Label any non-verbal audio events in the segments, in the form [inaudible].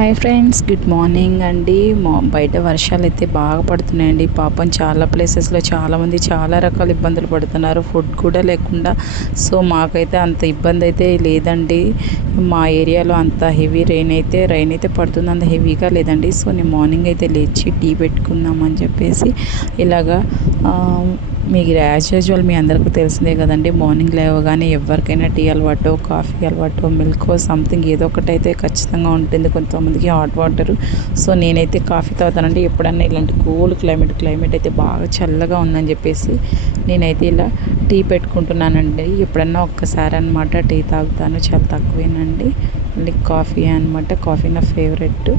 Hi friends good morning అండి. మా బయట వర్షాలు అయితే బాగా పడుతున్నాయండి. పాపం చాలా ప్లేసెస్లో చాలామంది చాలా రకాల ఇబ్బందులు పడుతున్నారు. ఫుడ్ కూడా లేకుండా. సో మాకైతే అంత ఇబ్బంది అయితే లేదండి. మా ఏరియాలో అంత హెవీ రెయిన్ అయితే రెయిన్ అయితే పడుతుంది. అంత హెవీగా లేదండి. సో నేను మార్నింగ్ అయితే లేచి టీ పెట్టుకుందాం అని చెప్పేసి ఇలాగా మీకు యాజ్ యూజువల్ మీ అందరికీ తెలిసిందే కదండి. మార్నింగ్ లేవగానే ఎవరికైనా టీ అలవాటు కాఫీ అలవాటు మిల్క్ సంథింగ్ ఏదో ఒకటి అయితే ఖచ్చితంగా ఉంటుంది. కొంతమందికి హాట్ వాటర్ సో నేనైతే కాఫీ తాగుతానంటే ఎప్పుడన్నా ఇలాంటి కూల్ క్లైమేట్ క్లైమేట్ అయితే బాగా చల్లగా ఉందని చెప్పేసి నేనైతే ఇలా టీ పెట్టుకుంటున్నానండి. ఎప్పుడన్నా ఒక్కసారి అనమాట టీ తాగుతాను. చాలా తక్కువేనండి. మళ్ళీ కాఫీ అనమాట కాఫీ నా ఫేవరెట్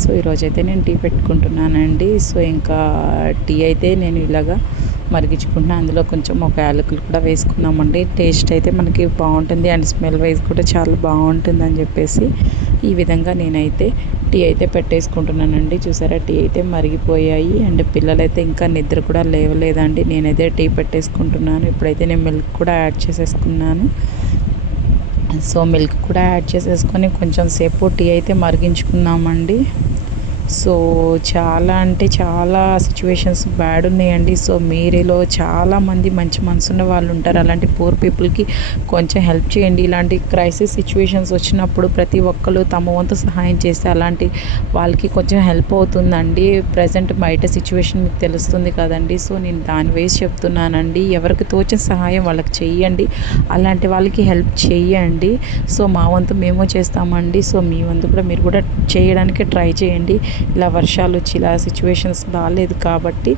సో ఈరోజైతే నేను టీ పెట్టుకుంటున్నానండి. సో ఇంకా టీ అయితే నేను ఇలాగా మరిగించుకుంటున్నా. అందులో కొంచెం ఒక యాలకులు కూడా వేసుకున్నామండి. టేస్ట్ అయితే మనకి బాగుంటుంది అండ్ స్మెల్ వైజ్ కూడా చాలా బాగుంటుంది అని చెప్పేసి ఈ విధంగా నేనైతే టీ అయితే పెట్టేసుకుంటున్నానండి. చూసారా? టీ అయితే మరిగిపోయాయి అండ్ పిల్లలైతే ఇంకా నిద్ర కూడా లేవలేదండి. నేనైతే టీ పెట్టేసుకుంటున్నాను. ఇప్పుడైతే నేను మిల్క్ కూడా యాడ్ చేసేసుకున్నాను. సో మిల్క్ కూడా యాడ్ చేసేసుకొని కొంచెం సేపు టీ అయితే మరిగించుకున్నామండి. సో చాలా అంటే చాలా సిచ్యువేషన్స్ బ్యాడ్ ఉన్నాయండి. సో మీరేలో చాలామంది మంచి మనసున్న వాళ్ళు ఉంటారు. అలాంటి పూర్ పీపుల్కి కొంచెం హెల్ప్ చేయండి. ఇలాంటి క్రైసిస్ సిచ్యువేషన్స్ వచ్చినప్పుడు ప్రతి ఒక్కరు తమ వంతు సహాయం చేస్తే అలాంటి వాళ్ళకి కొంచెం హెల్ప్ అవుతుందండి. ప్రజెంట్ బయట సిచ్యువేషన్ మీకు తెలుస్తుంది కదండి. సో నేను దాని వేసి చెప్తున్నానండి. ఎవరికి తోచిన సహాయం వాళ్ళకి చెయ్యండి అలాంటి వాళ్ళకి హెల్ప్ చేయండి. సో మా వంతు మేము చేస్తామండి. సో మీ వంతు కూడా మీరు కూడా చేయడానికి ట్రై చేయండి. ఇలా వర్షాలు వచ్చి ఇలా సిచ్యువేషన్స్ బాగాలేదు కాబట్టి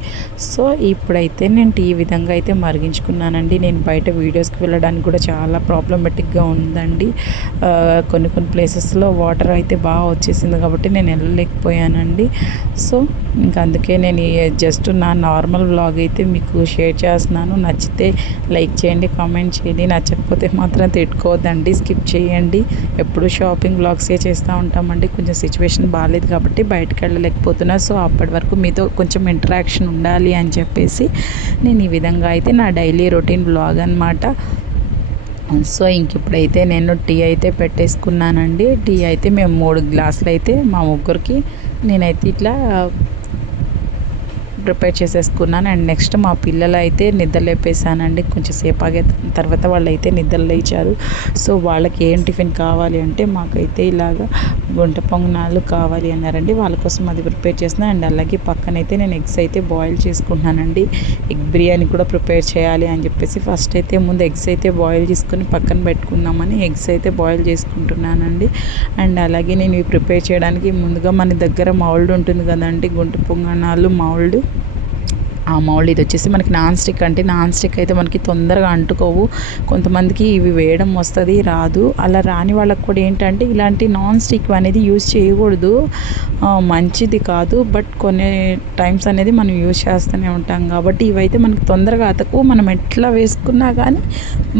సో ఇప్పుడైతే నేను ఈ విధంగా అయితే మరిగించుకున్నానండి. నేను బయట వీడియోస్కి వెళ్ళడానికి కూడా చాలా ప్రాబ్లమెటిక్గా ఉందండి. కొన్ని కొన్ని ప్లేసెస్లో వాటర్ అయితే బాగా వచ్చేసింది కాబట్టి నేను వెళ్ళలేకపోయానండి. సో ఇంకా అందుకే నేను జస్ట్ నా నార్మల్ వ్లాగ్ అయితే మీకు షేర్ చేస్తున్నాను. నచ్చితే లైక్ చేయండి కామెంట్ చేయండి. నచ్చకపోతే మాత్రం తిట్టుకోవద్దండి స్కిప్ చేయండి. ఎప్పుడు షాపింగ్ వ్లాగ్సే చేస్తూ ఉంటామండి. కొంచెం సిచ్యువేషన్ బాగాలేదు కాబట్టి బయట వెళ్ళలేకపోతున్నా సో అప్పటి వరకు మీతో కొంచెం ఇంటరాక్షన్ ఉండాలి అని చెప్పేసి నేను ఈ విధంగా అయితే నా డైలీ రొటీన్ బ్లాగ్ అనమాట సో ఇంక ఇప్పుడైతే నేను టీ అయితే పెట్టేసుకున్నానండి. టీ అయితే మేము మూడు గ్లాసులు అయితే మా ముగ్గురికి నేనైతే ఇట్లా ప్రిపేర్ చేసేసుకున్నాను. అండ్ నెక్స్ట్ మా పిల్లలు అయితే నిద్ర లేపేసానండి కొంచెం సేపు ఆగే తర్వాత వాళ్ళు అయితే నిద్ర లేచారు. సో వాళ్ళకి ఏం టిఫిన్ కావాలి అంటే మాకైతే ఇలాగా గుంట పొంగనాలు కావాలి అన్నారండి. వాళ్ళ కోసం అది ప్రిపేర్ చేసిన అండ్ అలాగే పక్కనైతే నేను ఎగ్స్ అయితే బాయిల్ చేసుకుంటున్నానండి. ఎగ్ బిర్యానీ కూడా ప్రిపేర్ చేయాలి అని చెప్పేసి ఫస్ట్ అయితే ముందు ఎగ్స్ అయితే బాయిల్ చేసుకుని పక్కన పెట్టుకుందామని ఎగ్స్ అయితే బాయిల్ చేసుకుంటున్నానండి. అండ్ అలాగే నేను ఇవి ప్రిపేర్ చేయడానికి ముందుగా మన దగ్గర మౌల్డ్ ఉంటుంది కదండి. గుంట పొంగనాలు మౌల్డ్. ఆ మౌల్డ్ ఇది వచ్చేసి మనకి నాన్ స్టిక్ అంటే నాన్ స్టిక్ అయితే మనకి తొందరగా అంటుకోవు. కొంతమందికి ఇవి వేయడం వస్తుంది రాదు. అలా రాని వాళ్ళకి కూడా ఏంటంటే ఇలాంటి నాన్ స్టిక్ అనేది యూజ్ చేయకూడదు. మంచిది కాదు. బట్ కొన్ని టైమ్స్ అనేది మనం యూజ్ చేస్తూనే ఉంటాం కాబట్టి ఇవైతే మనకి తొందరగా అతకు. మనం ఎట్లా వేసుకున్నా కానీ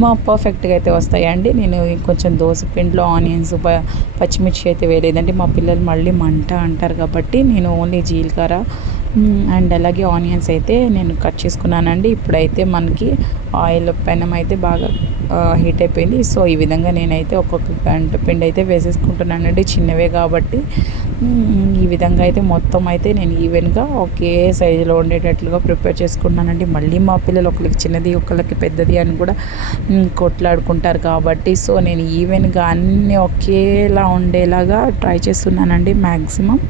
మా పర్ఫెక్ట్గా అయితే వస్తాయండి. నేను కొంచెం దోశ పిండిలో ఆనియన్స్ పచ్చిమిర్చి అయితే వేయలేదండి. మా పిల్లలు మళ్ళీ మంట అంటారు కాబట్టి నేను ఓన్లీ జీలకర్ర అండ్ అలాగే ఆనియన్స్ అయితే నేను కట్ చేసుకున్నానండి. ఇప్పుడైతే మనకి ఆయిల్ పెనం అయితే బాగా హీట్ అయిపోయింది. సో ఈ విధంగా నేనైతే ఒక్కొక్క గంట పిండి అయితే వేసేసుకుంటున్నానండి. చిన్నవే కాబట్టి. ఈ విధంగా అయితే మొత్తం అయితే నేను ఈవెన్గా ఒకే సైజులో ఉండేటట్లుగా ప్రిపేర్ చేసుకున్నానండి. మళ్ళీ మా పిల్లలు ఒకరికి చిన్నది ఒకరికి పెద్దది అని కూడా కొట్లాడుకుంటారు కాబట్టి. సో నేను ఈవెన్గా అన్నీ ఒకేలా ఉండేలాగా ట్రై చేస్తున్నానండి మ్యాక్సిమం.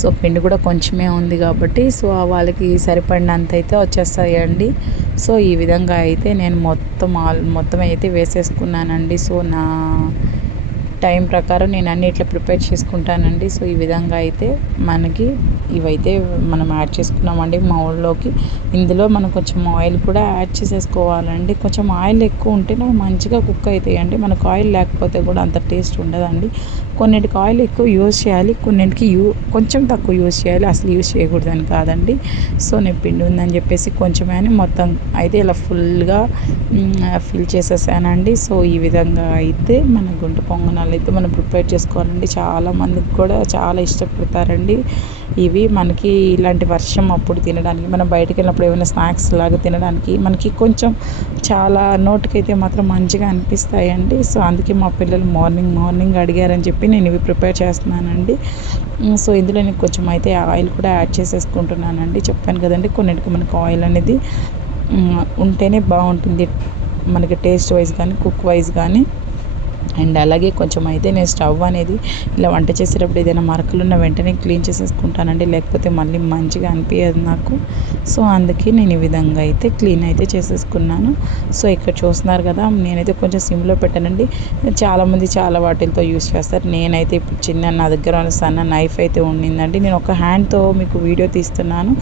సో పిండి కూడా కొంచెమే ఉంది కాబట్టి సో వాళ్ళకి సరిపడినంత అయితే వచ్చేస్తాయండి. సో ఈ విధంగా అయితే నేను మొత్తం ఆల్ మొత్తం అయితే వేసేసుకున్నానండి. సో నా టైం ప్రకారం నేను అన్ని ఇట్లా ప్రిపేర్ చేసుకుంటానండి. సో ఈ విధంగా అయితే మనకి ఇవైతే మనం యాడ్ చేసుకున్నామండి మా ఊళ్ళోకి. ఇందులో మనం కొంచెం ఆయిల్ కూడా యాడ్ చేసేసుకోవాలండి. కొంచెం ఆయిల్ ఎక్కువ ఉంటేనే మంచిగా కుక్ అవుతాయండి. మనకు ఆయిల్ లేకపోతే కూడా అంత టేస్ట్ ఉండదండి. కొన్నింటికి ఆయిల్ ఎక్కువ యూజ్ చేయాలి కొన్నింటికి యూ కొంచెం తక్కువ యూజ్ చేయాలి అసలు యూజ్ చేయకూడదని కాదండి. సో నేను పిండి ఉందని చెప్పేసి కొంచెమే అని మొత్తం అయితే ఇలా ఫుల్గా ఫిల్ చేసేసానండి. సో ఈ విధంగా అయితే మన గుంట పొంగనాలు అయితే మనం ప్రిపేర్ చేసుకోవాలండి. చాలామందికి కూడా చాలా ఇష్టపడతారండి. ఇవి మనకి ఇలాంటి వర్షం అప్పుడు తినడానికి మనం బయటకు వెళ్ళినప్పుడు ఏమైనా స్నాక్స్ లాగా తినడానికి మనకి కొంచెం చాలా నోటికైతే మాత్రం మంచిగా అనిపిస్తాయండి. సో అందుకే మా పిల్లలు మార్నింగ్ మార్నింగ్ అడిగారని చెప్పి నేను ఇవి ప్రిపేర్ చేస్తున్నానండి. సో ఇందులో నేను కొంచెం అయితే ఆయిల్ కూడా యాడ్ చేసేసుకుంటున్నానండి. చెప్పాను కదండి కొన్నిటికి మనకు ఆయిల్ అనేది ఉంటేనే బాగుంటుంది. మనకి టేస్ట్ వైజ్ కానీ కుక్ వైజ్ కానీ. అండ్ అలాగే కొంచెం అయితే నేను స్టవ్ అనేది ఇలా వంట చేసేటప్పుడు ఏదైనా మరకలు ఉన్న వెంటనే క్లీన్ చేసేసుకుంటానండి. లేకపోతే మళ్ళీ మంచిగా అనిపించదు నాకు. సో అందుకే నేను ఈ విధంగా అయితే క్లీన్ అయితే చేసేసుకున్నాను. సో ఇక్కడ చూస్తున్నారు కదా నేనైతే కొంచెం సిమ్లో పెట్టానండి. చాలామంది చాలా వాటిలతో యూస్ చేస్తారు. నేనైతే ఇప్పుడు చిన్న నా దగ్గర సన్న నైఫ్ అయితే ఉండిందండి. నేను ఒక హ్యాండ్తో మీకు వీడియో తీస్తున్నాను.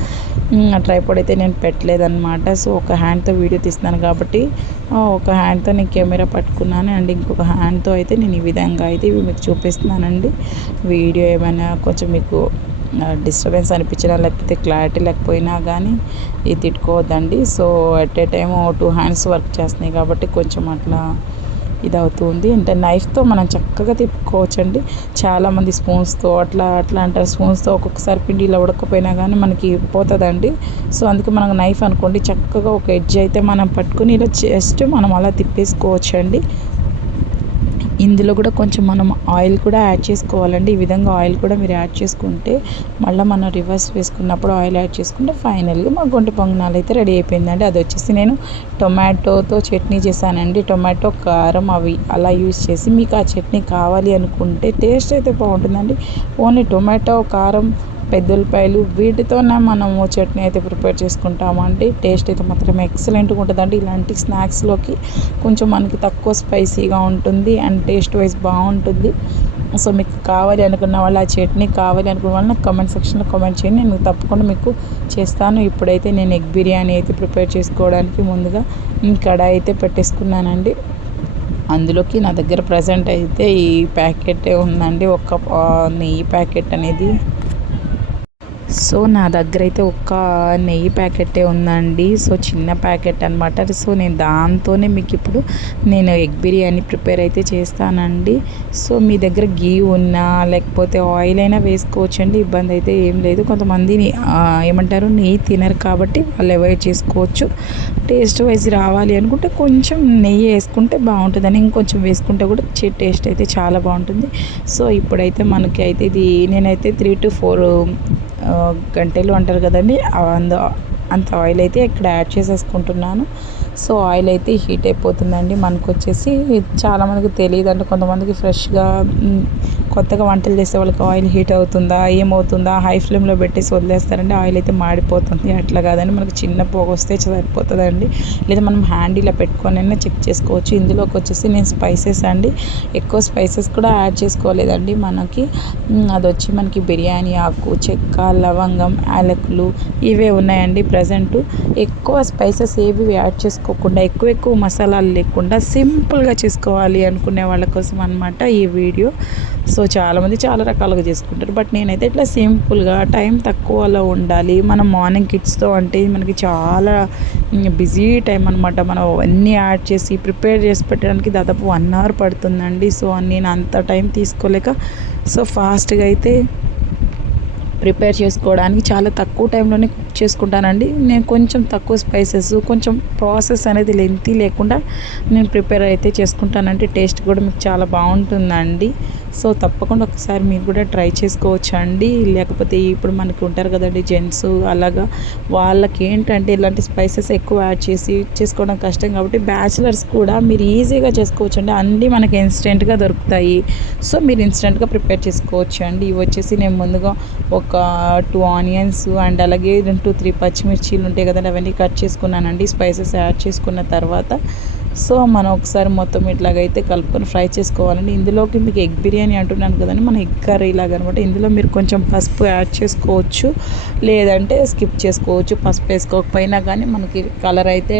ట్రైపాడ్ అయితే నేను పెట్టలేదన్నమాట. సో ఒక హ్యాండ్తో వీడియో తీస్తున్నాను కాబట్టి ఒక హ్యాండ్తో నేను కెమెరా పట్టుకున్నాను అండ్ ఇంకొక హ్యాండ్తో అయితే నేను ఈ విధంగా అయితే ఇవి మీకు చూపిస్తున్నానండి. వీడియో ఏమైనా కొంచెం మీకు డిస్టర్బెన్స్ అనిపించినా లేకపోతే క్లారిటీ లేకపోయినా కానీ ఇది తిట్టుకోవద్దండి. So at a time two hands work చేస్తున్నాయి కాబట్టి కొంచెం అట్లా ఇది అవుతుంది అంటే నైఫ్తో మనం చక్కగా తిప్పుకోవచ్చండి. చాలామంది స్పూన్స్తో అట్లా అట్లా అంటారు. స్పూన్స్తో ఒక్కొక్కసారి పిండి ఇలా ఉడకపోయినా కానీ మనకి పోతుందండి. సో అందుకే మనం నైఫ్ అనుకోండి చక్కగా ఒక ఎడ్జ్ అయితే మనం పట్టుకుని ఇలా జస్ట్ మనం అలా తిప్పేసుకోవచ్చండి. ఇందులో కూడా కొంచెం మనం ఆయిల్ కూడా యాడ్ చేసుకోవాలండి. ఈ విధంగా ఆయిల్ కూడా మీరు యాడ్ చేసుకుంటే మళ్ళీ మనం రివర్స్ వేసుకున్నప్పుడు ఆయిల్ యాడ్ చేసుకుంటే ఫైనల్గా మా గుంట పొంగనాలు అయితే రెడీ అయిపోయిందండి. అది వచ్చేసి నేను టొమాటోతో చట్నీ చేశానండి. టొమాటో కారం అవి అలా యూజ్ చేసి మీకు ఆ చట్నీ కావాలి అనుకుంటే టేస్ట్ అయితే బాగుంటుందండి. ఓన్లీ టొమాటో కారం పెద్ద ఉల్లిపాయలు వీటితోనే మనము చట్నీ అయితే ప్రిపేర్ చేసుకుంటామండి టేస్ట్ అయితే మాత్రం ఎక్సలెంట్గా ఉంటుందండి. ఇలాంటి స్నాక్స్లోకి కొంచెం మనకి తక్కువ స్పైసీగా ఉంటుంది అండ్ టేస్ట్ వైజ్ బాగుంటుంది. సో మీకు కావాలి అనుకున్న వాళ్ళు ఆ చట్నీ కావాలి అనుకున్న వాళ్ళు నాకు కమెంట్ సెక్షన్లో కామెంట్ చేయండి. నేను తప్పకుండా మీకు చేస్తాను. ఇప్పుడైతే నేను ఎగ్ బిర్యానీ అయితే ప్రిపేర్ చేసుకోవడానికి ముందుగా కడాయి అయితే పెట్టేసుకున్నానండి. అందులోకి నా దగ్గర ప్రజెంట్ అయితే ఈ ప్యాకెట్ ఉందండి. ఒక నెయ్యి ప్యాకెట్ అనేది సో నా దగ్గర అయితే ఒక్క నెయ్యి ప్యాకెటే ఉందండి. సో చిన్న ప్యాకెట్ అనమాట సో నేను దాంతోనే మీకు ఇప్పుడు నేను ఎగ్ బిర్యానీ ప్రిపేర్ అయితే చేస్తానండి. సో మీ దగ్గర గీ ఉన్నా లేకపోతే ఆయిల్ అయినా వేసుకోవచ్చండి. ఇబ్బంది అయితే ఏం లేదు. కొంతమంది ఏమంటారు నెయ్యి తినరు కాబట్టి వాళ్ళు అవాయిడ్ చేసుకోవచ్చు. టేస్ట్ వైజ్ రావాలి అనుకుంటే కొంచెం నెయ్యి వేసుకుంటే బాగుంటుందని ఇంకొంచెం వేసుకుంటే కూడా టేస్ట్ అయితే చాలా బాగుంటుంది. సో ఇప్పుడైతే మనకి అయితే ఇది నేనైతే త్రీ టు ఫోర్ గంటెలు అంటారు కదండి అందు అంత ఆయిల్ అయితే ఇక్కడ యాడ్ చేసేసుకుంటున్నాను. సో ఆయిల్ అయితే హీట్ అయిపోతుందండి మనకు వచ్చేసి చాలామందికి తెలియదు అంటే కొంతమందికి ఫ్రెష్గా కొత్తగా వంటలు చేసే వాళ్ళకి ఆయిల్ హీట్ అవుతుందా ఏమవుతుందా హై ఫ్లేమ్లో పెట్టేసి వదిలేస్తారండి ఆయిల్ అయితే మాడిపోతుంది. అట్లా కాదండి మనకు చిన్న పోగ వస్తే సరిపోతుందండి. లేదా మనం హ్యాండ్ ఇలా పెట్టుకొని అయినా చెక్ చేసుకోవచ్చు. ఇందులోకి వచ్చేసి నేను స్పైసెస్ అండి. ఎక్కువ స్పైసెస్ కూడా యాడ్ చేసుకోలేదండి మనకి. అది వచ్చి మనకి బిర్యానీ ఆకు చెక్క లవంగం యాలకులు ఇవే ఉన్నాయండి ప్రజెంట్. ఎక్కువ స్పైసెస్ ఏవి యాడ్ వేసుకోకుండా ఎక్కువ ఎక్కువ మసాలాలు లేకుండా సింపుల్గా చేసుకోవాలి అనుకునే వాళ్ళ కోసం అనమాట ఈ వీడియో. సో చాలామంది చాలా రకాలుగా చేసుకుంటారు. బట్ నేనైతే ఇట్లా సింపుల్గా టైం తక్కువలో ఉండాలి. మనం మార్నింగ్ కిడ్స్తో అంటే మనకి చాలా బిజీ టైం అనమాట మనం అన్నీ యాడ్ చేసి ప్రిపేర్ చేసి పెట్టడానికి దాదాపు వన్ అవర్ పడుతుందండి. సో నేను అంత టైం తీసుకోలేక సో ఫాస్ట్గా అయితే ప్రిపేర్ చేసుకోవడానికి చాలా తక్కువ టైంలోనే కుక్ చేసుకుంటానండి. నేను కొంచెం తక్కువ స్పైసెస్ కొంచెం ప్రాసెస్ అనేది లెంతీ లేకుండా నేను ప్రిపేర్ అయితే చేసుకుంటానంటే టేస్ట్ కూడా మీకు చాలా బాగుంటుందండి. సో తప్పకుండా ఒకసారి మీరు కూడా ట్రై చేసుకోవచ్చు అండి లేకపోతే ఇప్పుడు మనకి ఉంటారు కదండి జెంట్స్ అలాగా. వాళ్ళకి ఏంటంటే ఇలాంటి స్పైసెస్ ఎక్కువ యాడ్ చేసి చేసుకోవడం కష్టం కాబట్టి బ్యాచిలర్స్ కూడా మీరు ఈజీగా చేసుకోవచ్చు అండి అన్నీ మనకి ఇన్స్టెంట్గా దొరుకుతాయి. సో మీరు ఇన్స్టెంట్గా ప్రిపేర్ చేసుకోవచ్చు అండి ఇవి వచ్చేసి నేను ముందుగా ఒక టూ ఆనియన్స్ అండ్ అలాగే టూ త్రీ పచ్చిమిర్చీలు ఉంటాయి కదండి. అవన్నీ కట్ చేసుకున్నానండి. స్పైసెస్ యాడ్ చేసుకున్న తర్వాత సో మనం ఒకసారి మొత్తం ఇట్లాగైతే కలుపుకొని ఫ్రై చేసుకోవాలండి. ఇందులోకి మీకు ఎగ్ బిర్యానీ అంటున్నాను కదండి మన ఎగ్ కర్రీ లాగా అనమాట ఇందులో మీరు కొంచెం పసుపు యాడ్ చేసుకోవచ్చు లేదంటే స్కిప్ చేసుకోవచ్చు. పసుపు వేసుకోకపోయినా కానీ మనకి కలర్ అయితే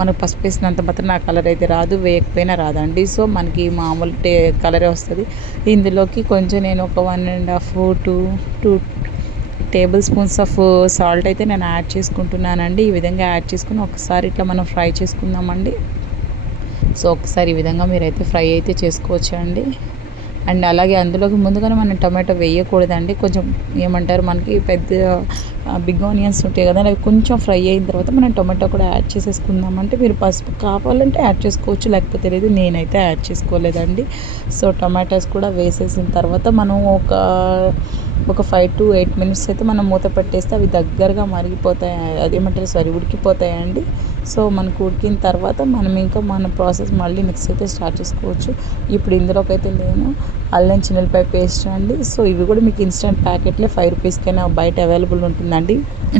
మనకు పసుపు వేసినంత మాత్రం నా కలర్ అయితే రాదు వేయకపోయినా రాదండి. సో మనకి మామూలు టే కలరే వస్తుంది. ఇందులోకి కొంచెం నేను ఒక one and half two two tablespoons of salt అయితే నేను యాడ్ చేసుకుంటున్నానండి. ఈ విధంగా యాడ్ చేసుకుని ఒకసారి ఇట్లా మనం ఫ్రై చేసుకుందామండి. సో ఒకసారి ఈ విధంగా మీరైతే ఫ్రై అయితే చేసుకోవచ్చండి. అండ్ అలాగే అందులోకి ముందుగానే మనం టమాటో వేయకూడదండి. కొంచెం ఏమంటారు మనకి పెద్ద బిగ్ ఆనియన్స్ ఉంటాయి కదా అవి కొంచెం ఫ్రై అయిన తర్వాత మనం టొమాటో కూడా యాడ్ చేసేసుకుందామంటే మీరు పసుపు కావాలంటే యాడ్ చేసుకోవచ్చు లేకపోతే లేదు నేనైతే యాడ్ చేసుకోలేదండి. సో టొమాటోస్ కూడా వేసేసిన తర్వాత మనం ఒక ఒక ఫైవ్ టు ఎయిట్ మినిట్స్ అయితే మనం మూత పెట్టేస్తే అవి దగ్గరగా మరిగిపోతాయి. అదేమంటారు సారీ ఉడికిపోతాయండి. సో మనకు ఉడికిన తర్వాత మనం ఇంకా మన ప్రాసెస్ మళ్ళీ నెక్స్ట్ అయితే స్టార్ట్ చేసుకోవచ్చు. ఇప్పుడు ఇందులోకైతే అయితే నేను అల్లం చిన్నపాయ పేస్ట్ అండి. సో ఇవి కూడా మీకు ఇన్స్టెంట్ ప్యాకెట్లే ఫైవ్ రూపీస్కైనా బయట అవైలబుల్ ఉంటుంది ఉంటుందండి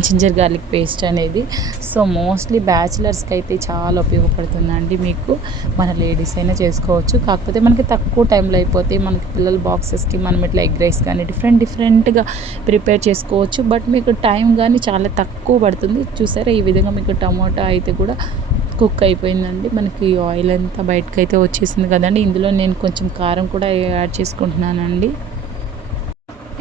జింజర్ గార్లిక్ పేస్ట్ అనేది. సో మోస్ట్లీ బ్యాచిలర్స్కి అయితే చాలా ఉపయోగపడుతుందండి మీకు. మన లేడీస్ అయినా చేసుకోవచ్చు. కాకపోతే మనకి తక్కువ టైంలో అయిపోతే మనకి పిల్లల బాక్సెస్కి మనం ఇట్లా ఎగ్ రైస్ కానీ డిఫరెంట్ డిఫరెంట్గా ప్రిపేర్ చేసుకోవచ్చు. బట్ మీకు టైం కానీ చాలా తక్కువ పడుతుంది. చూసారా ఈ విధంగా మీకు టమోటా అయితే కూడా కుక్ అయిపోయిందండి. మనకి ఆయిల్ అంతా బయటకు అయితే వచ్చేసింది కదండి. ఇందులో నేను కొంచెం కారం కూడా యాడ్ చేసుకుంటున్నానండి.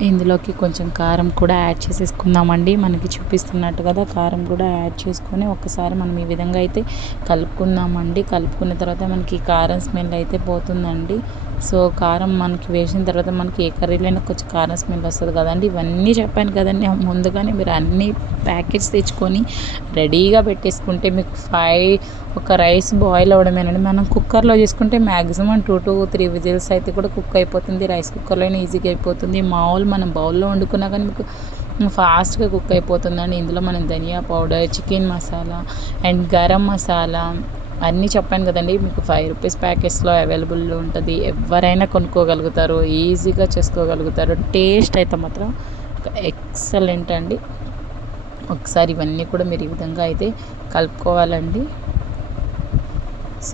ఇందులోకి కొంచెం కారం కూడా యాడ్ చేసేసుకుందామండి. మనకి చూపిస్తున్నట్టు కదా కారం కూడా యాడ్ చేసుకొని ఒకసారి మనం ఈ విధంగా అయితే కలుపుకుందామండి. కలుపుకున్న తర్వాత మనకి కారం స్మెల్ అయితే పోతుందండి. సో కారం మనకి వేసిన తర్వాత మనకి ఏ కర్రీలైనా కొంచెం కారం స్మెల్ వస్తుంది కదండి. ఇవన్నీ చెప్పాను కదండి. ముందుగానే మీరు అన్ని ప్యాకెట్స్ తెచ్చుకొని రెడీగా పెట్టేసుకుంటే మీకు ఫైవ్ ఒక రైస్ బాయిల్ అవడమేనండి మనం కుక్కర్లో చేసుకుంటే maximum two to three whistles అయితే కూడా కుక్ అయిపోతుంది. రైస్ కుక్కర్లోనే ఈజీగా అయిపోతుంది. మామూలు మనం బౌల్లో వండుకున్నా కానీ మీకు ఫాస్ట్గా కుక్ అయిపోతుందండి. ఇందులో మనం ధనియా powder chicken masala and garam masala అన్నీ చెప్పాను కదండి మీకు ఫైవ్ రూపీస్ ప్యాకెట్స్లో అవైలబుల్ ఉంటుంది. ఎవరైనా కొనుక్కోగలుగుతారు ఈజీగా చేసుకోగలుగుతారు. టేస్ట్ అయితే మాత్రం ఎక్సలెంట్ అండి. ఒకసారి ఇవన్నీ కూడా మీరు ఈ విధంగా అయితే కలుపుకోవాలండి.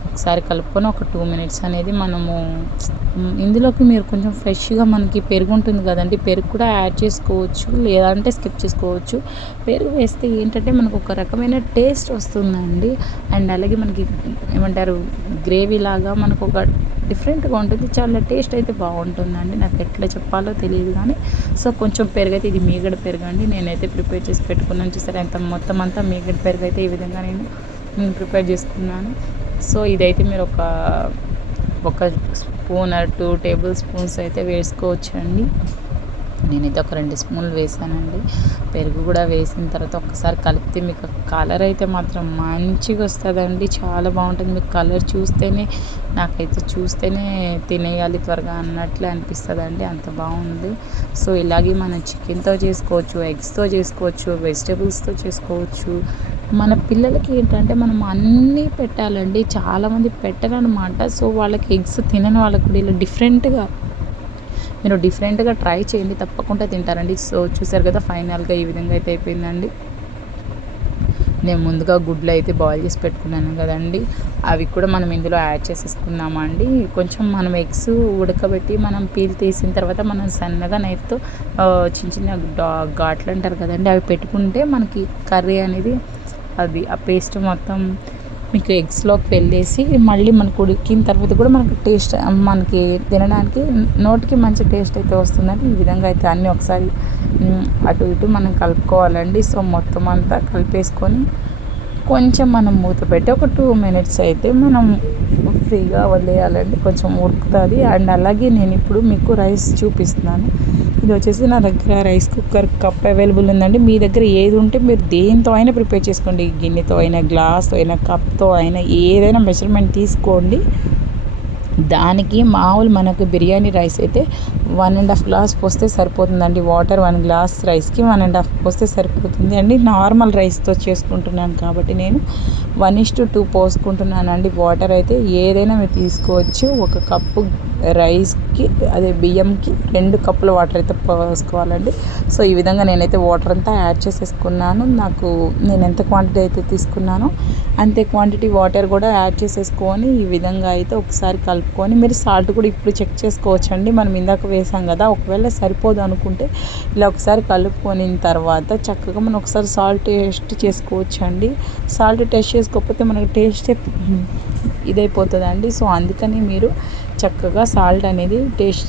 ఒకసారి కలుపుకొని ఒక టూ మినిట్స్ అనేది మనము ఇందులోకి మీరు కొంచెం ఫ్రెష్గా మనకి పెరుగు ఉంటుంది కదండి పెరుగు కూడా యాడ్ చేసుకోవచ్చు లేదంటే స్కిప్ చేసుకోవచ్చు. పెరుగు వేస్తే ఏంటంటే మనకు ఒక రకమైన టేస్ట్ వస్తుందండి. అండ్ అలాగే మనకి ఏమంటారు గ్రేవీ లాగా మనకు ఒక డిఫరెంట్గా ఉంటుంది. చాలా టేస్ట్ అయితే బాగుంటుందండి. నాకు ఎట్లా చెప్పాలో తెలియదు కానీ సో కొంచెం పెరుగు అయితే ఇది మీగడ పెరుగు అండి. నేనైతే ప్రిపేర్ చేసి పెట్టుకున్నాను. చూసారు ఎంత మొత్తం అంతా మీగడ పెరుగు అయితే ఈ విధంగా నేను ప్రిపేర్ చేసుకున్నాను. సో ఇదైతే మీరు ఒక ఒక స్పూన్ టూ టేబుల్ స్పూన్స్ అయితే వేసుకోవచ్చండి. నేనైతే ఒక రెండు స్పూన్లు వేసానండి. పెరుగు కూడా వేసిన తర్వాత ఒకసారి కలిపితే మీకు కలర్ అయితే మాత్రం మంచిగా వస్తుందండి. చాలా బాగుంటుంది. మీకు కలర్ చూస్తేనే నాకైతే చూస్తేనే తినేయాలి త్వరగా అన్నట్లు అనిపిస్తుంది అండి అంత బాగుంది. సో ఇలాగే మనం చికెన్తో చేసుకోవచ్చు ఎగ్స్తో చేసుకోవచ్చు వెజిటేబుల్స్తో చేసుకోవచ్చు మన పిల్లలకి ఏంటంటే మనం అన్నీ పెట్టాలండి. చాలామంది పెట్టరనమాట. సో వాళ్ళకి ఎగ్స్ తినని వాళ్ళకి కూడా ఇలా డిఫరెంట్గా మీరు డిఫరెంట్గా ట్రై చేయండి. తప్పకుండా తింటారండి. సో చూసారు కదా ఫైనల్గా ఈ విధంగా అయితే అయిపోయిందండి. నేను ముందుగా గుడ్లు అయితే బాయిల్ చేసి పెట్టుకున్నాను కదండి. అవి కూడా మనం ఇందులో యాడ్ చేసేసుకున్నామండి కొంచెం మనం ఎగ్స్ ఉడకబెట్టి మనం పీల్ తీసిన తర్వాత మనం సన్నగా నైఫ్తో చిన్న చిన్న ఘాట్లు అంటారు కదండి అవి పెట్టుకుంటే మనకి కర్రీ అనేది అది ఆ పేస్ట్ మొత్తం మీకు ఎగ్స్లోకి వెళ్ళేసి మళ్ళీ మనకు ఉడికిన తర్వాత కూడా మనకు టేస్ట్ మనకి తినడానికి నోటికి మంచి టేస్ట్ అయితే వస్తుందని ఈ విధంగా అయితే అన్నీ ఒకసారి అటు ఇటు మనం కలుపుకోవాలండి. సో మొత్తం అంతా కలిపేసుకొని కొంచెం మనం మూత పెట్టి ఒక టూ మినిట్స్ అయితే మనం ఫ్రీగా వదిలేయాలండి. కొంచెం ఉడుకుతుంది. అండ్ అలాగే నేను ఇప్పుడు మీకు రైస్ చూపిస్తున్నాను. ఇది వచ్చేసి నా దగ్గర రైస్ కుక్కర్ కప్ అవైలబుల్ ఉందండి. మీ దగ్గర ఏది ఉంటే మీరు దేంతో అయినా ప్రిపేర్ చేసుకోండి. గిన్నెతో అయినా గ్లాస్తో అయినా కప్తో అయినా ఏదైనా మెజర్మెంట్ తీసుకోండి. దానికి మామూలు మనకు బిర్యానీ రైస్ అయితే వన్ అండ్ హాఫ్ గ్లాస్ పోస్తే సరిపోతుందండి. వాటర్ వన్ గ్లాస్ రైస్కి వన్ అండ్ హాఫ్ పోస్తే సరిపోతుంది. అండి నార్మల్ రైస్తో చేసుకుంటున్నాను కాబట్టి నేను వన్ ఇస్ టు టూ పోసుకుంటున్నానండి. వాటర్ అయితే ఏదైనా మీరు తీసుకోవచ్చు. ఒక కప్పు రైస్కి అదే బియ్యంకి రెండు కప్పుల వాటర్ అయితే పోసుకోవాలండి. సో ఈ విధంగా నేనైతే వాటర్ అంతా యాడ్ చేసేసుకున్నాను. నాకు నేను ఎంత క్వాంటిటీ అయితే తీసుకున్నానో అంతే క్వాంటిటీ వాటర్ కూడా యాడ్ చేసేసుకొని ఈ విధంగా అయితే ఒకసారి కలుపుకొని మీరు సాల్ట్ కూడా ఇప్పుడు చెక్ చేసుకోవచ్చండి. మనం ఇందాక వేసాం కదా ఒకవేళ సరిపోదు అనుకుంటే ఇలా ఒకసారి కలుపుకొని తర్వాత చక్కగా మనం ఒకసారి సాల్ట్ టేస్ట్ చేసుకోవచ్చు అండి సాల్ట్ టేస్ట్ చేసుకోకపోతే మనకి టేస్ట్ ఇదైపోతుందండి. సో అందుకని మీరు చక్కగా సాల్ట్ అనేది టేస్ట్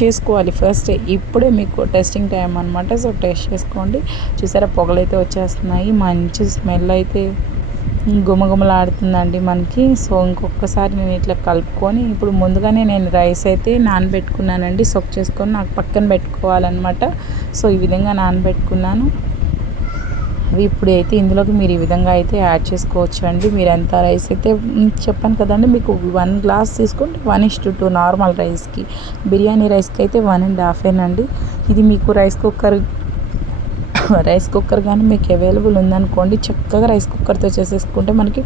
చేసుకోవాలి ఫస్ట్. ఇప్పుడే మీకు టెస్టింగ్ టైం అనమాట సో టేస్ట్ చేసుకోండి. చూసారా పొగలైతే వచ్చేస్తున్నాయి. మంచి స్మెల్ అయితే గుమగుమలాడుతుందండి మనకి. సో ఇంకొకసారి నేను ఇట్లా కలుపుకొని ఇప్పుడు ముందుగానే నేను రైస్ అయితే నానబెట్టుకున్నానండి. సొక్ చేసుకొని నాకు పక్కన పెట్టుకోవాలన్నమాట. సో ఈ విధంగా నానబెట్టుకున్నాను. అవి ఇప్పుడు అయితే ఇందులోకి మీరు ఈ విధంగా అయితే యాడ్ చేసుకోవచ్చు అండి మీరు ఎంత రైస్ అయితే చెప్పాను కదండి మీకు వన్ గ్లాస్ తీసుకుంటే one is to two normal రైస్కి. బిర్యానీ రైస్కి అయితే వన్ అండ్ హాఫ్ అండి ఇది మీకు రైస్ కుక్కర్ [laughs] రైస్ కుక్కర్ కానీ మీకు అవైలబుల్ ఉందనుకోండి చక్కగా రైస్ కుక్కర్తో చేసేసుకుంటే మనకి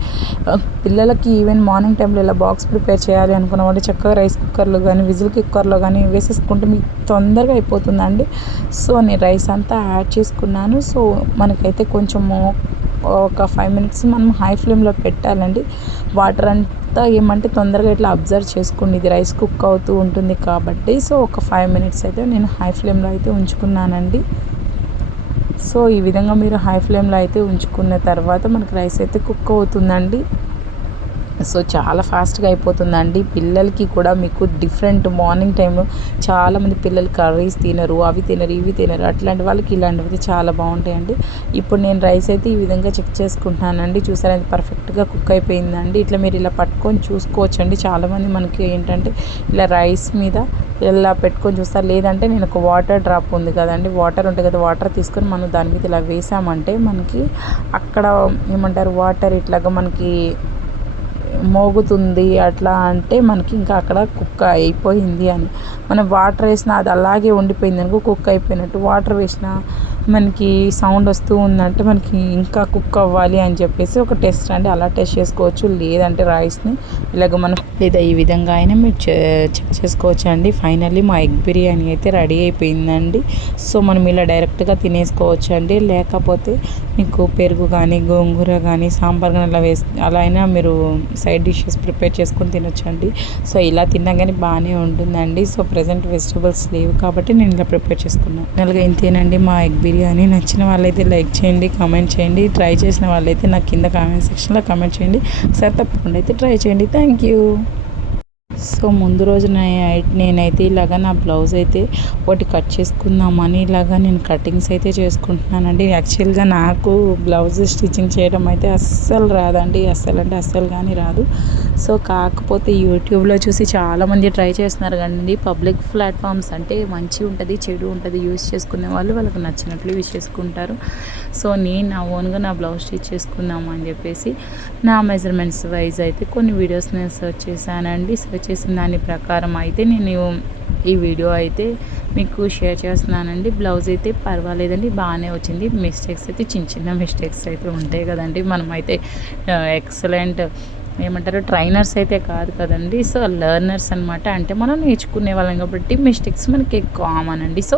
పిల్లలకి ఈవెన్ మార్నింగ్ టైంలో ఇలా బాక్స్ ప్రిపేర్ చేయాలి అనుకున్న వాళ్ళు చక్కగా రైస్ కుక్కర్లో కానీ విజిల్ కుక్కర్లో కానీ వేసేసుకుంటే మీకు తొందరగా అయిపోతుందండి. సో నేను రైస్ అంతా యాడ్ చేసుకున్నాను. సో మనకైతే కొంచెము ఒక ఫైవ్ మినిట్స్ మనం హై ఫ్లేమ్లో పెట్టాలండి. వాటర్ అంతా ఏమంటే తొందరగా ఇట్లా అబ్జర్వ్ చేసుకోండి. ఇది రైస్ కుక్ అవుతూ ఉంటుంది కాబట్టి సో ఒక ఫైవ్ మినిట్స్ అయితే నేను హై ఫ్లేమ్లో అయితే ఉంచుకున్నానండి. సో ఈ విధంగా మీరు హై ఫ్లేమ్లో అయితే ఉంచుకున్న తర్వాత మనకి రైస్ అయితే కుక్ అవుతుందండి. సో చాలా ఫాస్ట్గా అయిపోతుందండి. పిల్లలకి కూడా మీకు డిఫరెంట్ మార్నింగ్ టైంలో చాలామంది పిల్లలు కర్రీస్ తినరు అవి తినరు ఇవి తినరు. అట్లాంటి వాళ్ళకి ఇలాంటివి చాలా బాగుంటాయండి. ఇప్పుడు నేను రైస్ అయితే ఈ విధంగా చెక్ చేసుకుంటున్నానండి. చూసారా అది పర్ఫెక్ట్గా కుక్ అయిపోయిందండి. ఇట్లా మీరు ఇలా పట్టుకొని చూసుకోవచ్చండి. చాలామంది మనకి ఏంటంటే ఇలా రైస్ మీద ఇలా పెట్టుకొని చూస్తారు. లేదంటే నేను ఒక వాటర్ డ్రాప్ ఉంది కదండి. వాటర్ ఉంటుంది కదా వాటర్ తీసుకొని మనం దాని మీద ఇలా వేసామంటే మనకి అక్కడ ఏమంటారు వాటర్ ఇట్లాగా మనకి మోగుతుంది అట్లా అంటే మనకి ఇంకా అక్కడ కుక్క అయిపోయింది అని. మనం వాటర్ వేసినా అది అలాగే ఉండిపోయింది అనుకో కుక్ అయిపోయినట్టు. వాటర్ వేసినా మనకి సౌండ్ వస్తూ ఉందంటే మనకి ఇంకా కుక్ అవ్వాలి అని చెప్పేసి ఒక టెస్ట్ అండి. అలా టెస్ట్ చేసుకోవచ్చు. లేదంటే రైస్ని ఇలాగ మనం లేదా ఈ విధంగా అయినా మీరు చెక్ చేసుకోవచ్చు అండి ఫైనల్లీ మా ఎగ్ బిర్యానీ అయితే రెడీ అయిపోయిందండి. సో మనం ఇలా డైరెక్ట్గా తినేసుకోవచ్చు అండి లేకపోతే మీకు పెరుగు కానీ గోంగూర కానీ సాంబార్ కానీ అలా వేసి అలా అయినా మీరు సైడ్ డిషెస్ ప్రిపేర్ చేసుకొని తినొచ్చండి. సో ఇలా తిన్నా కానీ బాగానే ఉంటుందండి. సో ప్రజెంట్ వెజిటబుల్స్ లేవు కాబట్టి నేను ఇలా ప్రిపేర్ చేసుకున్నాను. ఫైనల్గా ఇంతేనండి మా ఎగ్ బిర్యానీ బిర్యానీ. నచ్చిన వాళ్ళైతే లైక్ చేయండి కామెంట్ చేయండి. ట్రై చేసిన వాళ్ళైతే నాకు కింద కామెంట్ సెక్షన్లో కామెంట్ చేయండి. సార్ తప్పకుండా అయితే ట్రై చేయండి. Thank you. సో ముందు రోజు నేనైతే ఇలాగా నా బ్లౌజ్ అయితే ఒకటి కట్ చేసుకుందామని ఇలాగా నేను కటింగ్స్ అయితే చేసుకుంటున్నానండి. యాక్చువల్గా నాకు బ్లౌజ్ స్టిచ్చింగ్ చేయడం అయితే అస్సలు రాదండి. అస్సలు అంటే అస్సలు కానీ రాదు. సో కాకపోతే యూట్యూబ్లో చూసి చాలామంది ట్రై చేస్తున్నారు కానీ పబ్లిక్ ప్లాట్ఫామ్స్ అంటే మంచి ఉంటుంది చెడు ఉంటుంది యూస్ చేసుకునే వాళ్ళు వాళ్ళకి నచ్చినట్లు యూస్ చేసుకుంటారు. సో నేను నా ఓన్గా నా బ్లౌజ్ స్టిచ్ చేసుకుందాము అని చెప్పేసి నా మెజర్మెంట్స్ వైజ్ అయితే కొన్ని వీడియోస్ నేను సెర్చ్ చేశానండి. సెర్చ్ చేసిన దాని ప్రకారం అయితే నేను ఈ వీడియో అయితే మీకు షేర్ చేస్తున్నానండి. బ్లౌజ్ అయితే పర్వాలేదండి బాగానే వచ్చింది. మిస్టేక్స్ అయితే చిన్న చిన్న మిస్టేక్స్ అయితే ఉంటాయి కదండి. మనమైతే ఎక్సలెంట్ ఏమంటారు ట్రైనర్స్ అయితే కాదు కదండి. సో లర్నర్స్ అనమాట అంటే మనం నేర్చుకునే వాళ్ళం కాబట్టి మిస్టేక్స్ మనకి కామన్ అండి. సో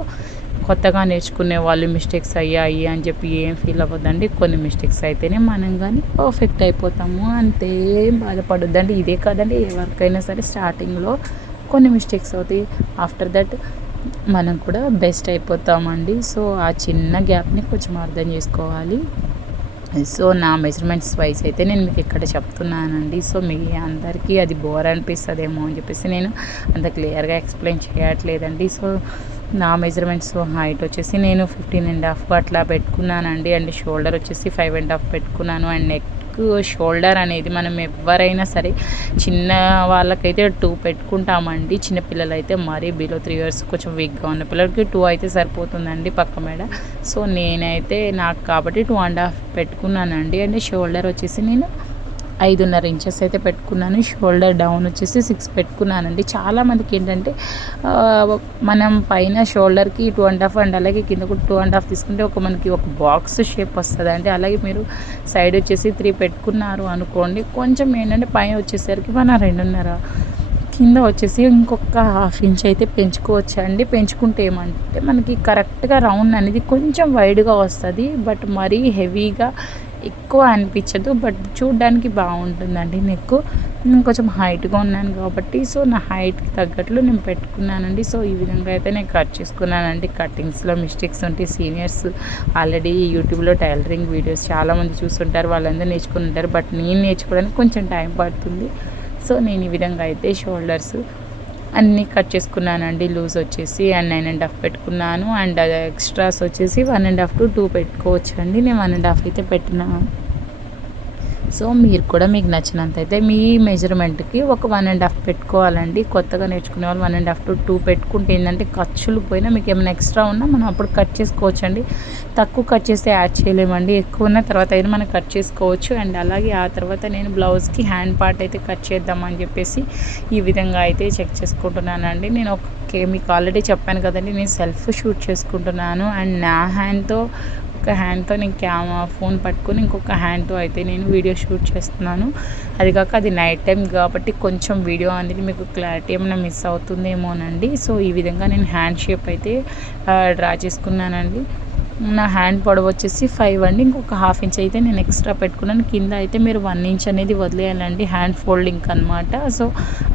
కొత్తగా నేర్చుకునే వాళ్ళు మిస్టేక్స్ అయ్యాయి అని చెప్పి ఏం ఫీల్ అవ్వద్దండి కొన్ని మిస్టేక్స్ అయితేనే మనం కానీ పర్ఫెక్ట్ అయిపోతాము. అంతే బాధపడొద్దండి. ఇదే కాదండి. ఏ వర్క్ అయినా సరే స్టార్టింగ్లో కొన్ని మిస్టేక్స్ అవుతాయి. ఆఫ్టర్ దట్ మనం కూడా బెస్ట్ అయిపోతామండి. సో ఆ చిన్న గ్యాప్ని కొంచెం అర్థం చేసుకోవాలి. సో నా మెజర్మెంట్స్ వైజ్ అయితే నేను మీకు ఇక్కడ చెప్తున్నానండి. సో మీ అందరికీ అది బోర్ అనిపిస్తుందేమో అని చెప్పేసి నేను అంత క్లియర్గా ఎక్స్ప్లెయిన్ చేయట్లేదండి. సో నా మెజర్మెంట్స్ హైట్ వచ్చేసి నేను ఫిఫ్టీన్ అండ్ హాఫ్ అట్లా పెట్టుకున్నానండి. అండ్ షోల్డర్ వచ్చేసి ఫైవ్ అండ్ హాఫ్ పెట్టుకున్నాను. అండ్ నెక్ షోల్డర్ అనేది మనం ఎవరైనా సరే చిన్న వాళ్ళకైతే టూ పెట్టుకుంటామండి. చిన్నపిల్లలు అయితే మరీ బిలో త్రీ ఇయర్స్ కొంచెం వీక్గా ఉన్న పిల్లలకి టూ అయితే సరిపోతుందండి పక్క మేడ. సో నేనైతే నాకు కాబట్టి టూ అండ్ హాఫ్ పెట్టుకున్నానండి. అండ్ షోల్డర్ వచ్చేసి నేను ఐదున్నర ఇంచెస్ అయితే పెట్టుకున్నాను. షోల్డర్ డౌన్ వచ్చేసి సిక్స్ పెట్టుకున్నానండి. చాలామందికి ఏంటంటే మనం పైన షోల్డర్కి టూ అండ్ హాఫ్ అండ్ అలాగే కింద కూడా టూ అండ్ హాఫ్ తీసుకుంటే ఒక మనకి ఒక బాక్స్ షేప్ వస్తుంది అండి అలాగే మీరు సైడ్ వచ్చేసి త్రీ పెట్టుకున్నారు అనుకోండి కొంచెం ఏంటంటే పైన వచ్చేసరికి మన రెండున్నర కింద వచ్చేసి ఇంకొక హాఫ్ ఇంచ్ అయితే పెంచుకోవచ్చు అండి పెంచుకుంటే ఏమంటే మనకి కరెక్ట్గా రౌండ్ అనేది కొంచెం వైడ్గా వస్తుంది బట్ మరీ హెవీగా ఎక్కువ అనిపించదు బట్ చూడడానికి బాగుంటుందండి నెక్ నేను కొంచెం హైట్గా ఉన్నాను కాబట్టి సో నా హైట్కి తగ్గట్లు నేను పెట్టుకున్నానండి. సో ఈ విధంగా అయితే నేను కట్ చేసుకున్నానండి. కటింగ్స్లో మిస్టేక్స్ ఉంటే సీనియర్స్ ఆల్రెడీ యూట్యూబ్లో టైలరింగ్ వీడియోస్ చాలామంది చూస్తుంటారు వాళ్ళందరూ నేర్చుకుని ఉంటారు. బట్ నేను నేర్చుకోవడానికి కొంచెం టైం పడుతుంది. సో నేను ఈ విధంగా అయితే షోల్డర్స్ అన్నీ కట్ చేసుకున్నానండి లూజ్ వచ్చేసి అండ్ నైన్ అండ్ హాఫ్ పెట్టుకున్నాను. అండ్ ఎక్స్ట్రాస్ వచ్చేసి one and half to two పెట్టుకోవచ్చు అండి నేను వన్ అండ్ హాఫ్ అయితే పెట్టినా. సో మీరు కూడా మీకు నచ్చినంత అయితే మీ మెజర్మెంట్కి ఒక వన్ అండ్ హాఫ్ పెట్టుకోవాలండి. కొత్తగా నేర్చుకునే వాళ్ళు one and half to two పెట్టుకుంటే ఏంటంటే ఖర్చులు పోయినా మీకు ఏమైనా ఎక్స్ట్రా ఉన్నా మనం అప్పుడు కట్ చేసుకోవచ్చండి. తక్కువ కట్ చేస్తే యాడ్ చేయలేమండి. ఎక్కువ ఉన్న తర్వాత అయితే మనం కట్ చేసుకోవచ్చు. అండ్ అలాగే ఆ తర్వాత నేను బ్లౌజ్కి హ్యాండ్ పార్ట్ అయితే కట్ చేద్దామని చెప్పేసి ఈ విధంగా అయితే చెక్ చేసుకుంటున్నానండి. నేను ఒక మీకు ఆల్రెడీ చెప్పాను కదండి నేను సెల్ఫ్ షూట్ చేసుకుంటున్నాను. అండ్ నా హ్యాండ్తో ఒక హ్యాండ్తో నేను క్యామ్ ఫోన్ పట్టుకొని ఇంకొక హ్యాండ్తో అయితే నేను వీడియో షూట్ చేస్తున్నాను. అది కాక అది నైట్ టైం కాబట్టి కొంచెం వీడియో అనేది మీకు క్లారిటీ ఏమైనా మిస్ అవుతుందేమోనండి. సో ఈ విధంగా నేను హ్యాండ్ షేప్ అయితే డ్రా చేసుకున్నానండి. నా హ్యాండ్ పొడవు వచ్చేసి ఫైవ్ అండి. ఇంకొక హాఫ్ ఇంచ్ అయితే నేను ఎక్స్ట్రా పెట్టుకున్నాను. కింద అయితే మీరు వన్ ఇంచ్ అనేది వదిలేయాలండి. హ్యాండ్ ఫోల్డింగ్ అనమాట సో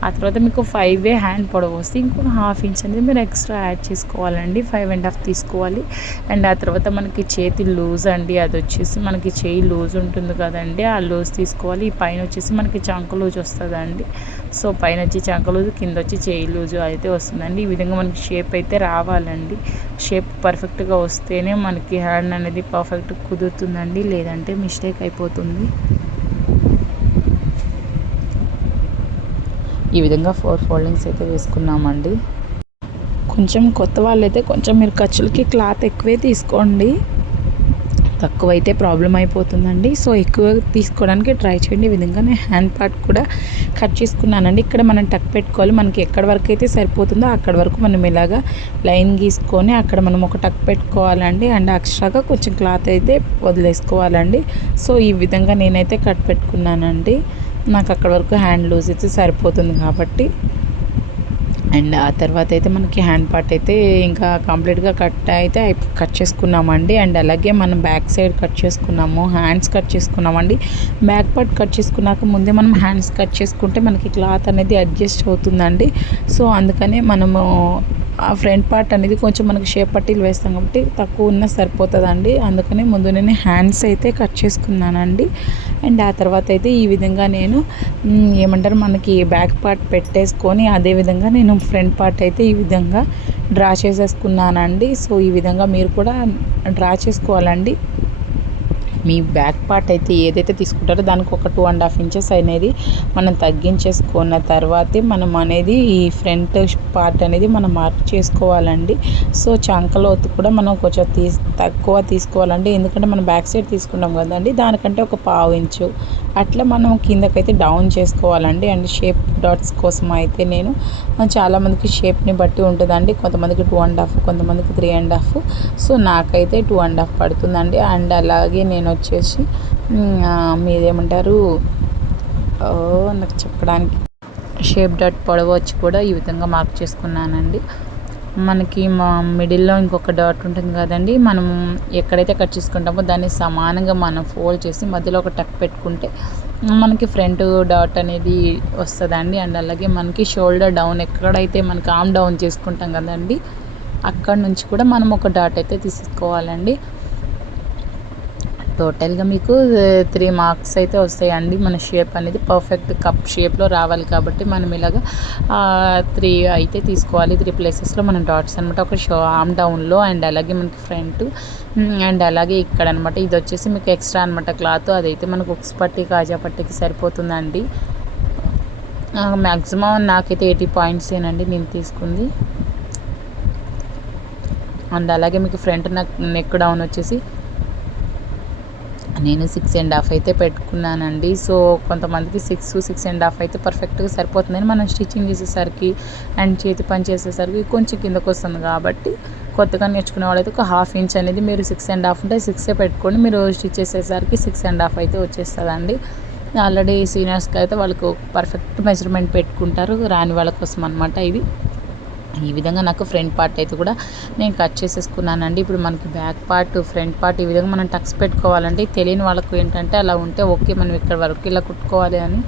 ఆ తర్వాత మీకు ఫైవ్ వే హ్యాండ్ పొడవు వస్తే ఇంకొక హాఫ్ ఇంచ్ అనేది మీరు ఎక్స్ట్రా యాడ్ చేసుకోవాలండి. ఫైవ్ అండ్ హాఫ్ తీసుకోవాలి. అండ్ ఆ తర్వాత మనకి చేతి లూజ్ అండి. అది వచ్చేసి మనకి చేయి లూజ్ ఉంటుంది కదండి. ఆ లూజ్ తీసుకోవాలి. ఈ పైన వచ్చేసి మనకి చంక లూజ్ వస్తుందండి. సో పైన వచ్చి చంక లూజు కింద వచ్చి చేయి లూజు అయితే వస్తుందండి. ఈ విధంగా మనకి షేప్ అయితే రావాలండి. షేప్ పర్ఫెక్ట్గా వస్తేనే మనకి హ్యాండ్ అనేది పర్ఫెక్ట్ కుదురుతుందండి. లేదంటే మిస్టేక్ అయిపోతుంది. ఈ విధంగా ఫోర్ ఫోల్డింగ్స్ అయితే వేసుకున్నామండి. కొంచెం కొత్త వాళ్ళైతే కొంచెం మీరు ఖర్చులకి క్లాత్ ఎక్కువే తీసుకోండి. తక్కువ అయితే ప్రాబ్లం అయిపోతుందండి. సో ఎక్కువ తీసుకోవడానికి ట్రై చేయండి. ఈ విధంగా నేను హ్యాండ్ పార్ట్ కూడా కట్ చేసుకున్నానండి. ఇక్కడ మనం టక్ పెట్టుకోవాలి. మనకి ఎక్కడ వరకు అయితే సరిపోతుందో అక్కడ వరకు మనం ఇలాగా లైన్ గీసుకొని అక్కడ మనం ఒక టక్ పెట్టుకోవాలండి. అండ్ ఎక్స్ట్రాగా కొంచెం క్లాత్ అయితే వదిలేసుకోవాలండి. సో ఈ విధంగా నేనైతే కట్ పెట్టుకున్నానండి. నాకు అక్కడ వరకు హ్యాండ్ లూజ్ అయితే సరిపోతుంది కాబట్టి. అండ్ ఆ తర్వాత అయితే మనకి హ్యాండ్ పార్ట్ అయితే ఇంకా కంప్లీట్గా కట్ అయితే కట్ చేసుకున్నామండి. అండ్ అలాగే మనం బ్యాక్ సైడ్ కట్ చేసుకున్నాము హ్యాండ్స్ కట్ చేసుకున్నామండి. బ్యాక్ పార్ట్ కట్ చేసుకున్నాక ముందే మనం హ్యాండ్స్ కట్ చేసుకుంటే మనకి క్లాత్ అనేది అడ్జస్ట్ అవుతుందండి. సో అందుకనే మనము ఆ ఫ్రంట్ పార్ట్ అనేది కొంచెం మనకి షేప్ పట్టీలు వేస్తాం కాబట్టి తక్కువ ఉన్న సరిపోతుందండి. అందుకని ముందు నేను హ్యాండ్స్ అయితే కట్ చేసుకున్నానండి. అండ్ ఆ తర్వాత అయితే ఈ విధంగా నేను ఏమంటారు మనకి బ్యాక్ పార్ట్ పెట్టేసుకొని అదేవిధంగా నేను ఫ్రంట్ పార్ట్ అయితే ఈ విధంగా డ్రా చేసేసుకున్నానండి. సో ఈ విధంగా మీరు కూడా డ్రా చేసుకోవాలండి. మీ బ్యాక్ పార్ట్ అయితే ఏదైతే తీసుకుంటారో దానికి ఒక టూ అండ్ హాఫ్ ఇంచెస్ అనేది మనం తగ్గించేసుకున్న తర్వాతే మనం అనేది ఈ ఫ్రంట్ పార్ట్ అనేది మనం మార్క్ చేసుకోవాలండి. సో చంకలోతు కూడా మనం కొంచెం తీ తక్కువ తీసుకోవాలండి. ఎందుకంటే మనం బ్యాక్ సైడ్ తీసుకుంటాం కదండి దానికంటే ఒక పావు ఇంచు అట్లా మనం కిందకైతే డౌన్ చేసుకోవాలండి. అండ్ షేప్ డాట్స్ కోసం అయితే నేను చాలామందికి షేప్ని బట్టి ఉంటుందండి. కొంతమందికి టూ అండ్ హాఫ్ కొంతమందికి త్రీ అండ్ హాఫ్ సో నాకైతే టూ అండ్ హాఫ్ పడుతుందండి. అండ్ అలాగే నేను వచ్చేసి మీరేమంటారు నాకు చెప్పడానికి షేప్ డాట్ పొడవచ్చు కూడా ఈ విధంగా మార్క్ చేసుకున్నానండి. మనకి మా మిడిల్లో ఇంకొక డాట్ ఉంటుంది కదండి మనం ఎక్కడైతే కట్ చేసుకుంటామో దాన్ని సమానంగా మనం ఫోల్డ్ చేసి మధ్యలో ఒక టక్ పెట్టుకుంటే మనకి ఫ్రంట్ డాట్ అనేది వస్తుందండి. అండ్ అలాగే మనకి షోల్డర్ డౌన్ ఎక్కడైతే మనకి ఆమ్ డౌన్ చేసుకుంటాం కదండి అక్కడ నుంచి కూడా మనం ఒక డాట్ అయితే తీసుకోవాలండి. టోటల్గా మీకు త్రీ మార్క్స్ అయితే వస్తాయండి. మన షేప్ అనేది పర్ఫెక్ట్ కప్ షేప్లో రావాలి కాబట్టి మనం ఇలాగ త్రీ అయితే తీసుకోవాలి. త్రీ ప్లేసెస్లో మనం డాట్స్ అనమాట ఒక షో ఆమ్ డౌన్లో అండ్ అలాగే మనకి ఫ్రంట్ అండ్ అలాగే ఇక్కడ అనమాట ఇది వచ్చేసి మీకు ఎక్స్ట్రా అనమాట క్లాత్ అదైతే మనకు ఉక్స్ పట్టి కాజా పట్టికి సరిపోతుందండి. మ్యాక్సిమం నాకైతే ఎయిటీ పాయింట్స్ ఏనండి నేను తీసుకుంది. అండ్ అలాగే మీకు ఫ్రంట్ నెక్ నెక్ డౌన్ వచ్చేసి నేను సిక్స్ అండ్ హాఫ్ అయితే పెట్టుకున్నానండి. సో కొంతమందికి సిక్స్ సిక్స్ అండ్ హాఫ్ అయితే పర్ఫెక్ట్గా సరిపోతుందని మనం స్టిచ్చింగ్ చేసేసరికి అండ్ చేతి పని చేసేసరికి కొంచెం కిందకు వస్తుంది కాబట్టి కొత్తగా నేర్చుకునే వాళ్ళైతే ఒక హాఫ్ ఇంచ్ అనేది మీరు సిక్స్ అండ్ హాఫ్ ఉంటే సిక్సే పెట్టుకోండి మీరు స్టిచ్ చేసేసరికి సిక్స్ అండ్ హాఫ్ అయితే వచ్చేస్తుందండి. ఆల్రెడీ సీనియర్స్కి అయితే వాళ్ళకు పర్ఫెక్ట్ మెజర్మెంట్ పెట్టుకుంటారు. రాని వాళ్ళ కోసం అనమాట ఇది. ఈ విధంగా నాకు ఫ్రంట్ పార్ట్ అయితే కూడా నేను కట్ చేసేసుకున్నానండి. ఇప్పుడు మనకి బ్యాక్ పార్ట్ ఫ్రంట్ పార్ట్ ఈ విధంగా మనం టక్స్ పెట్టుకోవాలంటే తెలియని వాళ్ళకు ఏంటంటే అలా ఉంటే ఓకే మనం ఇక్కడ వరకు ఇలా కుట్టుకోవాలి అని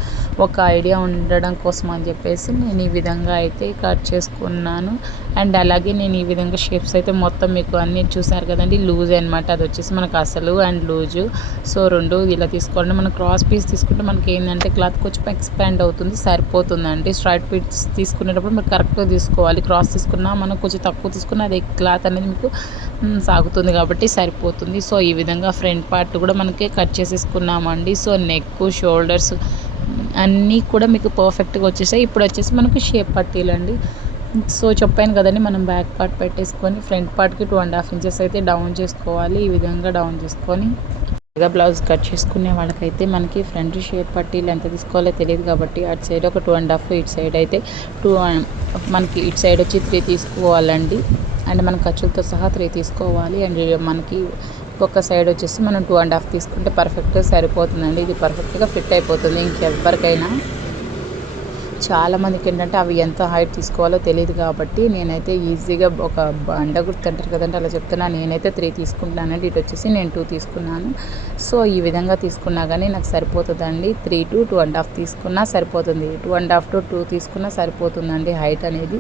ఒక ఐడియా ఉండడం కోసం అని చెప్పేసి నేను ఈ విధంగా అయితే కట్ చేసుకున్నాను. అండ్ అలాగే నేను ఈ విధంగా షేప్స్ అయితే మొత్తం మీకు అన్నీ చూసారు కదండి. లూజ్ అనమాట అది వచ్చేసి మనకు అసలు అండ్ లూజు సో రెండు ఇలా తీసుకోవాలంటే మనం క్రాస్ పీస్ తీసుకుంటే మనకి ఏంటంటే క్లాత్ కొంచెం ఎక్స్పాండ్ అవుతుంది సరిపోతుందండి. స్ట్రైట్ పీస్ తీసుకునేటప్పుడు మీరు కరెక్ట్గా తీసుకోవాలి. క్రాస్ తీసుకున్నా మనం కొంచెం తక్కువ తీసుకున్నా అది క్లాత్ అనేది మీకు సాగుతుంది కాబట్టి సరిపోతుంది. సో ఈ విధంగా ఫ్రంట్ పార్ట్ కూడా మనకి కట్ చేసేసుకున్నామండి. సో నెక్ షోల్డర్స్ అన్నీ కూడా మీకు పర్ఫెక్ట్గా వచ్చేసాయి. ఇప్పుడు వచ్చేసి మనకు షేప్ పట్టీలు సో చెప్పాను కదండి మనం బ్యాక్ పార్ట్ పెట్టేసుకొని ఫ్రంట్ పార్ట్కి టూ అండ్ హాఫ్ ఇంచెస్ అయితే డౌన్ చేసుకోవాలి ఈ విధంగా డౌన్ చేసుకొని. ఇక బ్లౌజ్ కట్ చేసుకునే వాళ్ళకైతే మనకి ఫ్రంట్ షేప్ పట్టీలు ఎంత తీసుకోవాలో తెలియదు కాబట్టి అటు సైడ్ ఒక టూ అండ్ హాఫ్ ఇటు సైడ్ అయితే టూ మనకి ఇటు సైడ్ వచ్చి త్రీ తీసుకోవాలండి. అండ్ మన ఖర్చులతో సహా త్రీ తీసుకోవాలి. అండ్ మనకి ఒక్కొక్క సైడ్ వచ్చేసి మనం టూ అండ్ హాఫ్ తీసుకుంటే పర్ఫెక్ట్గా సరిపోతుందండి. ఇది పర్ఫెక్ట్గా ఫిట్ అయిపోతుంది. ఇంకెవ్వరికైనా చాలా మందికి ఏంటంటే అవి ఎంత హైట్ తీసుకోవాలో తెలియదు కాబట్టి నేనైతే ఈజీగా ఒక బండ గుర్తు అంటారు కదంటే అలా చెప్తున్నా. నేనైతే త్రీ తీసుకుంటున్నానండి ఇటు వచ్చేసి నేను టూ తీసుకున్నాను. సో ఈ విధంగా తీసుకున్నా కానీ నాకు సరిపోతుందండి. Three to two and half తీసుకున్నా సరిపోతుంది. Two and half to two తీసుకున్నా సరిపోతుందండి హైట్ అనేది.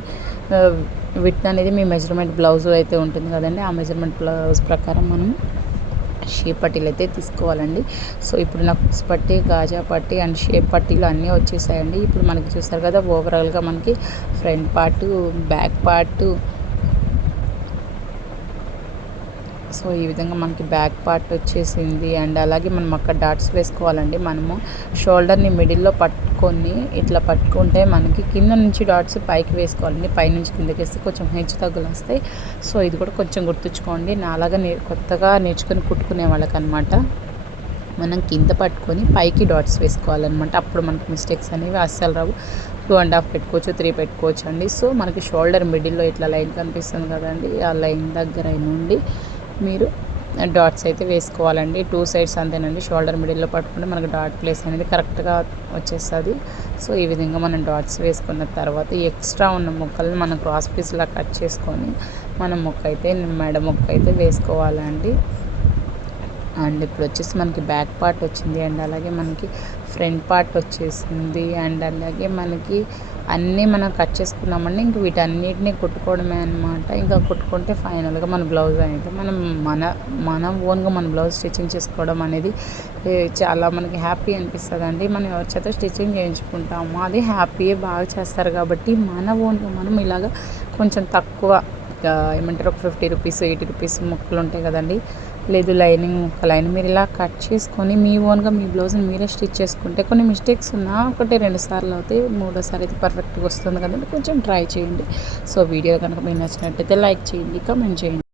విత్ అనేది మీ మెజర్మెంట్ బ్లౌజ్ అయితే ఉంటుంది కదండి. ఆ మెజర్మెంట్ బ్లౌజ్ ప్రకారం మనం షేప్ పట్టీలు అయితే తీసుకోవాలండి. సో ఇప్పుడు నాకు పట్టి గాజా పట్టి అండ్ షేప్ పట్టీలు అన్నీ వచ్చేసాయండి. ఇప్పుడు మనకి చూస్తారు కదా ఓవరాల్గా మనకి front part back part so ఈ విధంగా మనకి బ్యాక్ పార్ట్ వచ్చేసింది. అండ్ అలాగే మనం అక్కడ డాట్స్ వేసుకోవాలండి. మనము షోల్డర్ని మిడిల్లో పట్టుకొని ఇట్లా పట్టుకుంటే మనకి కింద నుంచి డాట్స్ పైకి వేసుకోవాలండి. పైనుంచి కిందకి వేస్తే కొంచెం హెచ్చు తగ్గులు వస్తాయి సో ఇది కూడా కొంచెం గుర్తుంచుకోండి. నాలాగా నే కొత్తగా నేర్చుకొని కుట్టుకునే వాళ్ళకనమాట. మనం కింద పట్టుకొని పైకి డాట్స్ వేసుకోవాలన్నమాట అప్పుడు మనకి మిస్టేక్స్ అనేవి అస్సలు రావు. టూ అండ్ హాఫ్ పెట్టుకోవచ్చు త్రీ పెట్టుకోవచ్చు అండి. సో మనకి షోల్డర్ మిడిల్లో ఇట్లా లైన్ కనిపిస్తుంది కదండి. ఆ లైన్ దగ్గర నుండి మీరు డాట్స్ అయితే వేసుకోవాలండి. టూ సైడ్స్ అంతేనండి. షోల్డర్ మిడిల్లో పట్టుకుంటే మనకు డాట్ ప్లేస్ అనేది కరెక్ట్గా వచ్చేస్తుంది. సో ఈ విధంగా మనం డాట్స్ వేసుకున్న తర్వాత ఎక్స్ట్రా ఉన్న ముక్కల్ని మనం క్రాస్ పీస్లా కట్ చేసుకొని మనం ముక్క అయితే మెడ ముక్క అయితే వేసుకోవాలండి. అండ్ ఇప్పుడు వచ్చేసి మనకి బ్యాక్ పార్ట్ వచ్చింది. అండ్ అలాగే మనకి ఫ్రంట్ పార్ట్ వచ్చేసింది. అండ్ అలాగే మనకి అన్నీ మనం కట్ చేసుకున్నామండి ఇంక వీటన్నిటిని కుట్టుకోవడమే అనమాట ఇంకా కుట్టుకుంటే ఫైనల్గా మన బ్లౌజ్ అయితే మనం మన మన ఓన్గా మన బ్లౌజ్ స్టిచ్చింగ్ చేసుకోవడం అనేది చాలా మనకి హ్యాపీ అనిపిస్తుంది అండి మనం ఎవరి చేత స్టిచ్చింగ్ చేయించుకుంటాము అది హ్యాపీయే బాగా చేస్తారు కాబట్టి మన ఓన్గా మనం ఇలాగ కొంచెం తక్కువ ఏమంటారు ఒక ఫిఫ్టీ రూపీస్ ఎయిటీ రూపీస్ ముక్కలు ఉంటాయి కదండి. లేదు లైనింగ్ ముక్కలైన మీరు ఇలా కట్ చేసుకొని మీ ఓన్గా మీ బ్లౌజ్ని మీరే స్టిచ్ చేసుకుంటే కొన్ని మిస్టేక్స్ ఉన్నా ఒకటి రెండు సార్లు అవుతాయి మూడోసారి అయితే పర్ఫెక్ట్గా వస్తుంది కదండి. కొంచెం ట్రై చేయండి. సో వీడియో కనుక మీకు నచ్చినట్టయితే లైక్ చేయండి కమెంట్ చేయండి.